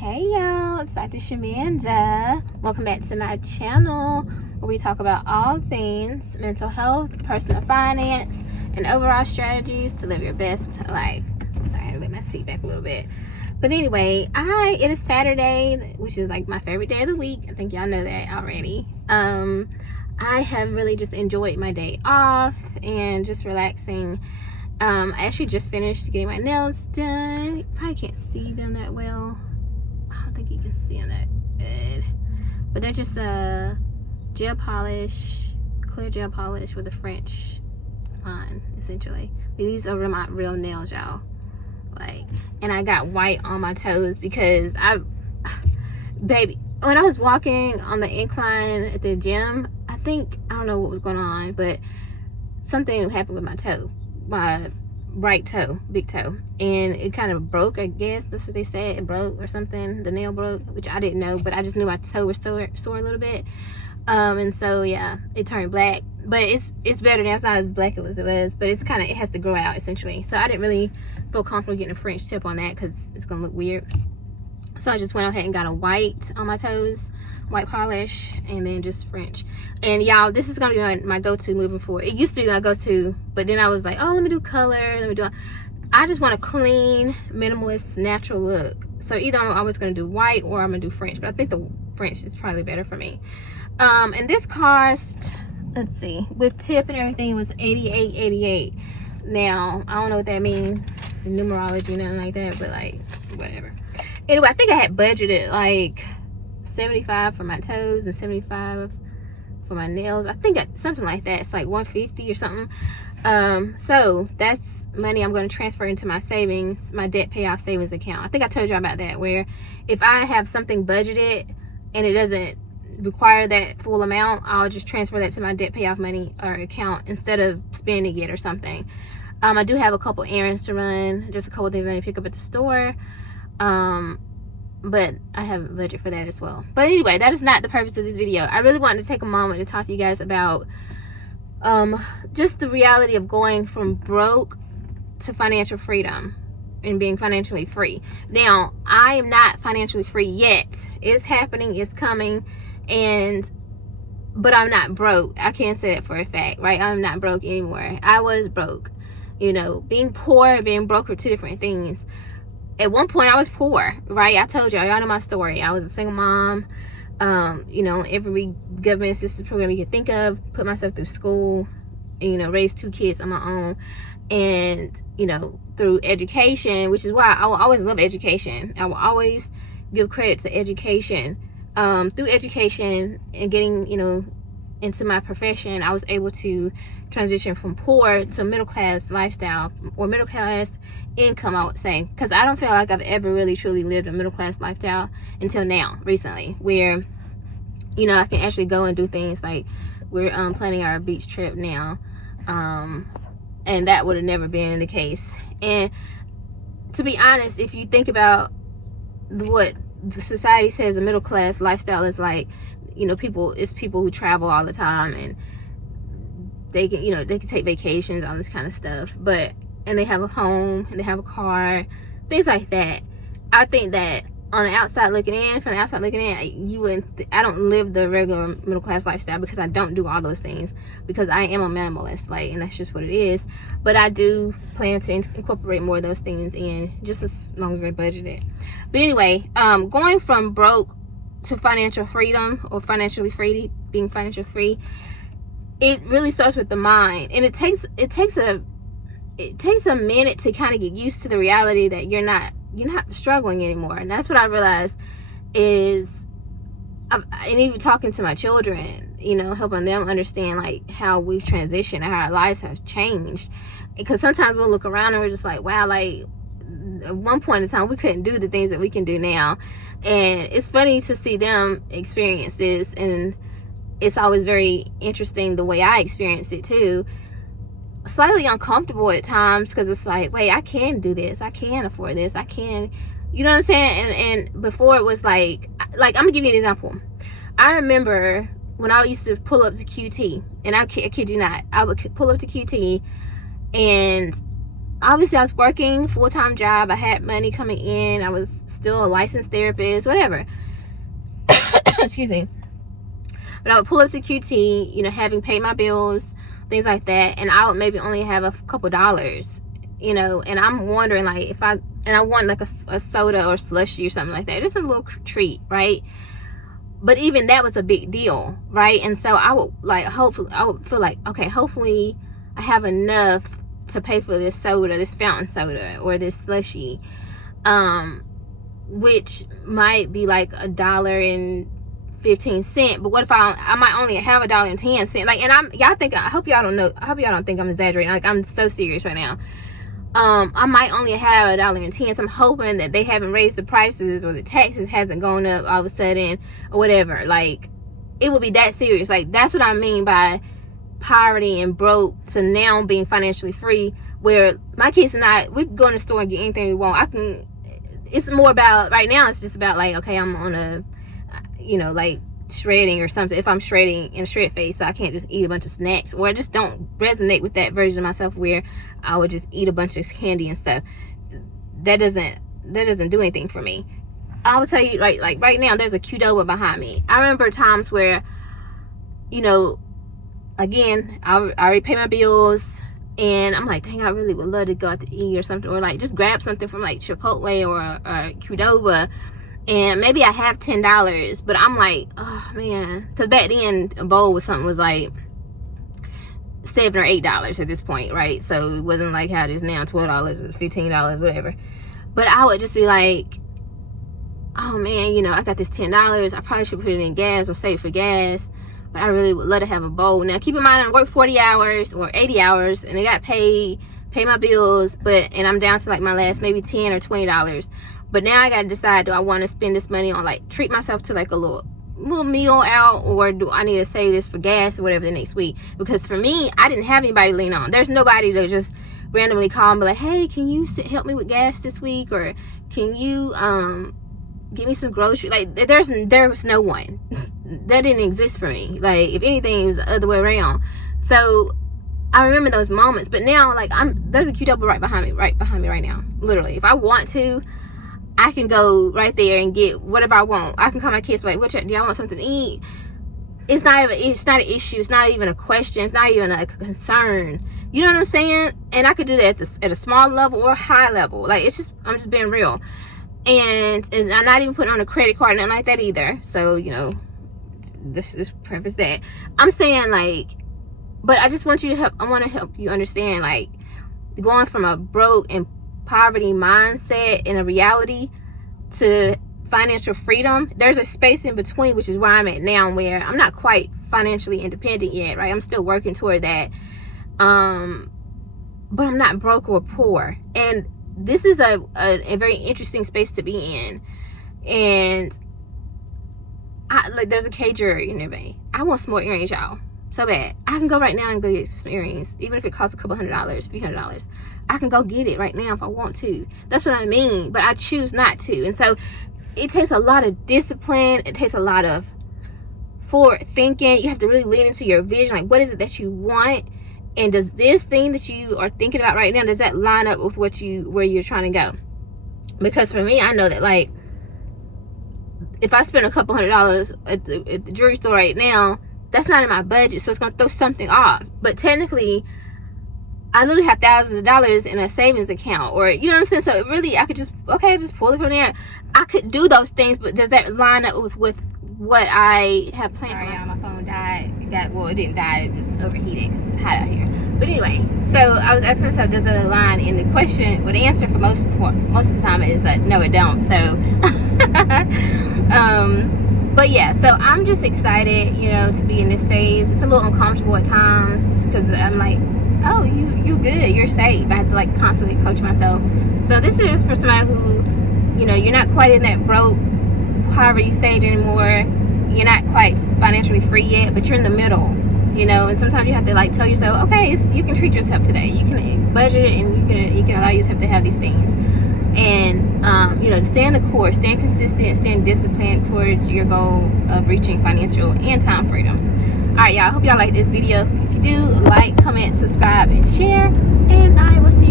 Hey y'all, it's Dr. Shamanda. Welcome back to my channel where we talk about all things mental health, personal finance, and overall strategies to live your best life. Sorry, I had to let my seat back a little bit. But anyway, it is Saturday, which is like my favorite day of the week. I think y'all know that already. I have really just enjoyed my day off and just relaxing. I actually just finished getting my nails done. You probably can't see them that well. I don't think you can see them that good. But they're just a gel polish, clear gel polish with a French line, essentially. These are my real nails, y'all. And I got white on my toes because baby, when I was walking on the incline at the gym, I don't know what was going on, but something happened with my toe. My right toe, big toe, and it kind of broke. I guess that's what they said. It broke or something. The nail broke, which I didn't know, but I just knew my toe was sore a little bit. And so yeah, it turned black, but it's better now. It's not as black as it was, but it has to grow out essentially. So I didn't really feel comfortable getting a French tip on that because it's gonna look weird. So I just went ahead and got a white on my toes, white polish, and then just French. And y'all, this is gonna be my go-to moving forward. It used to be my go-to, but then I was like, oh, let me do color, I just want a clean, minimalist, natural look. So either I'm always gonna do white or I'm gonna do French, but I think the French is probably better for me. And this cost, let's see, with tip and everything, it was $88.88. Now I don't know what that means, numerology, nothing like that, but like whatever. Anyway, I think I had budgeted like $75 for my toes and $75 for my nails. I think something like that. It's like $150 or something. So that's money I'm going to transfer into my savings, my debt payoff savings account. I think I told you about that, where if I have something budgeted and it doesn't require that full amount, I'll just transfer that to my debt payoff money or account instead of spending it or something. I do have a couple errands to run, just a couple things I need to pick up at the store. But I have a budget for that as well. But anyway, that is not the purpose of this video. I really wanted to take a moment to talk to you guys about just the reality of going from broke to financial freedom and being financially free. Now, I am not financially free yet. It's happening, it's coming, but I'm not broke. I can't say that for a fact, right? I'm not broke anymore. I was broke. You know, being poor and being broke are two different things. At one point I was poor, right? I told y'all know my story. I was a single mom. You know, every government assistance program you could think of, put myself through school, and, you know, raised 2 kids on my own. And, you know, through education, which is why I will always love education. I will always give credit to education. Through education and getting, you know, into my profession, I was able to transition from poor to middle class lifestyle, or middle class income, I would say, because I don't feel like I've ever really truly lived a middle class lifestyle until now, recently, where, you know, I can actually go and do things like we're planning our beach trip now, and that would have never been the case. And to be honest, if you think about what the society says a middle class lifestyle is like, you know, it's people who travel all the time and they can, you know, they can take vacations, all this kind of stuff, and they have a home and they have a car, things like that. I think that from the outside looking in, I don't live the regular middle class lifestyle because I don't do all those things, because I am a minimalist, like, and that's just what it is. But I do plan to incorporate more of those things in, just as long as I budget it. But anyway, going from broke to financial freedom, or financially free, being financially free, it really starts with the mind, and it takes a minute to kind of get used to the reality that you're not struggling anymore. And that's what I realized is, and even talking to my children, you know, helping them understand like how we've transitioned and how our lives have changed. Because sometimes we'll look around and we're just like, wow, like at one point in time we couldn't do the things that we can do now. And it's funny to see them experience this, and it's always very interesting the way I experienced it too. Slightly uncomfortable at times, because it's like, wait, I can do this, I can afford this, I can, you know what I'm saying? And before it was like I'm gonna give you an example. I remember when I used to pull up to QT, and I kid you not, I would pull up to QT, and obviously I was working full-time job. I had money coming in. I was still a licensed therapist, whatever. Excuse me. But I would pull up to QT, you know, having paid my bills, things like that, and I would maybe only have a couple dollars, you know, and I'm wondering, like, if I want like a soda or slushy or something like that, just a little treat, right? But even that was a big deal, right? And so I would feel like, okay, hopefully I have enough to pay for this soda, this fountain soda, or this slushy, which might be like $1.15. But what if I might only have $1.10? Like, and I hope y'all don't think I'm exaggerating. Like, I'm so serious right now. I might only have $1.10. So I'm hoping that they haven't raised the prices, or the taxes hasn't gone up all of a sudden, or whatever. Like, it would be that serious. Like, that's what I mean by poverty and broke to now being financially free, where my kids and I, we can go in the store and get anything we want. It's more about, right now, it's just about like, okay, I'm on a, you know, like shredding or something. If I'm shredding in a shred phase, so I can't just eat a bunch of snacks, or I just don't resonate with that version of myself where I would just eat a bunch of candy and stuff. That doesn't do anything for me. I will tell you, like right now, there's a Qdoba behind me. I remember times where, you know, again, I already pay my bills, and I'm like, dang, I really would love to go out to eat or something, or like just grab something from like Chipotle or Qdoba, and maybe I have $10, but I'm like, oh man, because back then a bowl was like $7 or $8 at this point, right? So it wasn't like how it is now, $12, $15, whatever. But I would just be like, oh man, you know, I got this $10. I probably should put it in gas or save for gas, but I really would love to have a bowl. Now keep in mind, I work 40 hours or 80 hours, and I got pay my bills, and I'm down to like my last maybe $10 or $20. But now I gotta decide, do I want to spend this money on, like, treat myself to like a little meal out, or do I need to save this for gas or whatever the next week? Because for me, I didn't have anybody to lean on. There's nobody to just randomly call and be like, hey, can you help me with gas this week, or can you give me some groceries? Like, there was no one. That didn't exist for me. Like, if anything, it was the other way around. So I remember those moments. But now, like, there's a Qdoba right behind me right now, literally. If I want to, I can go right there and get whatever I want. I can call my kids, be like, do y'all want something to eat? It's not an issue. It's not even a question. It's not even a concern. You know what I'm saying? And I could do that at a small level or a high level. Like, I'm just being real. And I'm not even putting on a credit card, nothing like that either. So, you know, this preface that. I'm saying, like, but I just want you to help. I want to help you understand, like, going from a broke and poverty mindset in a reality to financial freedom. There's a space in between, which is where I'm at now, where I'm not quite financially independent yet, right? I'm still working toward that, but I'm not broke or poor. And this is a very interesting space to be in. And there's a K jewelry near me. I want some more earrings, y'all, so bad. I can go right now and go get some earrings, even if it costs a couple $100, a few $100. I can go get it right now if I want to. That's what I mean. But I choose not to. And so it takes a lot of discipline. It takes a lot of forward thinking. You have to really lean into your vision. Like, what is it that you want? And does this thing that you are thinking about right now, does that line up with where you're trying to go? Because for me, I know that, like, if I spend a couple $100 at the jewelry store right now, that's not in my budget, so it's going to throw something off. But technically, I literally have thousands of dollars in a savings account, or, you know what I'm saying? So it really, I could just pull it from there. I could do those things, but does that line up with what I have planned? Sorry, y'all, my phone died. It didn't die, it just overheated because it's hot out here. But anyway, so I was asking myself, does that align? And the question, or the answer for most of the time is that no, it don't. So, but yeah, so I'm just excited, you know, to be in this phase. It's a little uncomfortable at times because I'm like, oh, you good, you're safe. I have to, like, constantly coach myself. So this is for somebody who, you know, you're not quite in that broke poverty stage anymore. You're not quite financially free yet, but you're in the middle, you know. And sometimes you have to, like, tell yourself, okay, you can treat yourself today. You can budget, and you can allow yourself to have these things. And you know, stay in the course, stay consistent, stay disciplined towards your goal of reaching financial and time freedom. All right, y'all, I hope y'all like this video. If you do, like, comment, subscribe, and share, and I will see you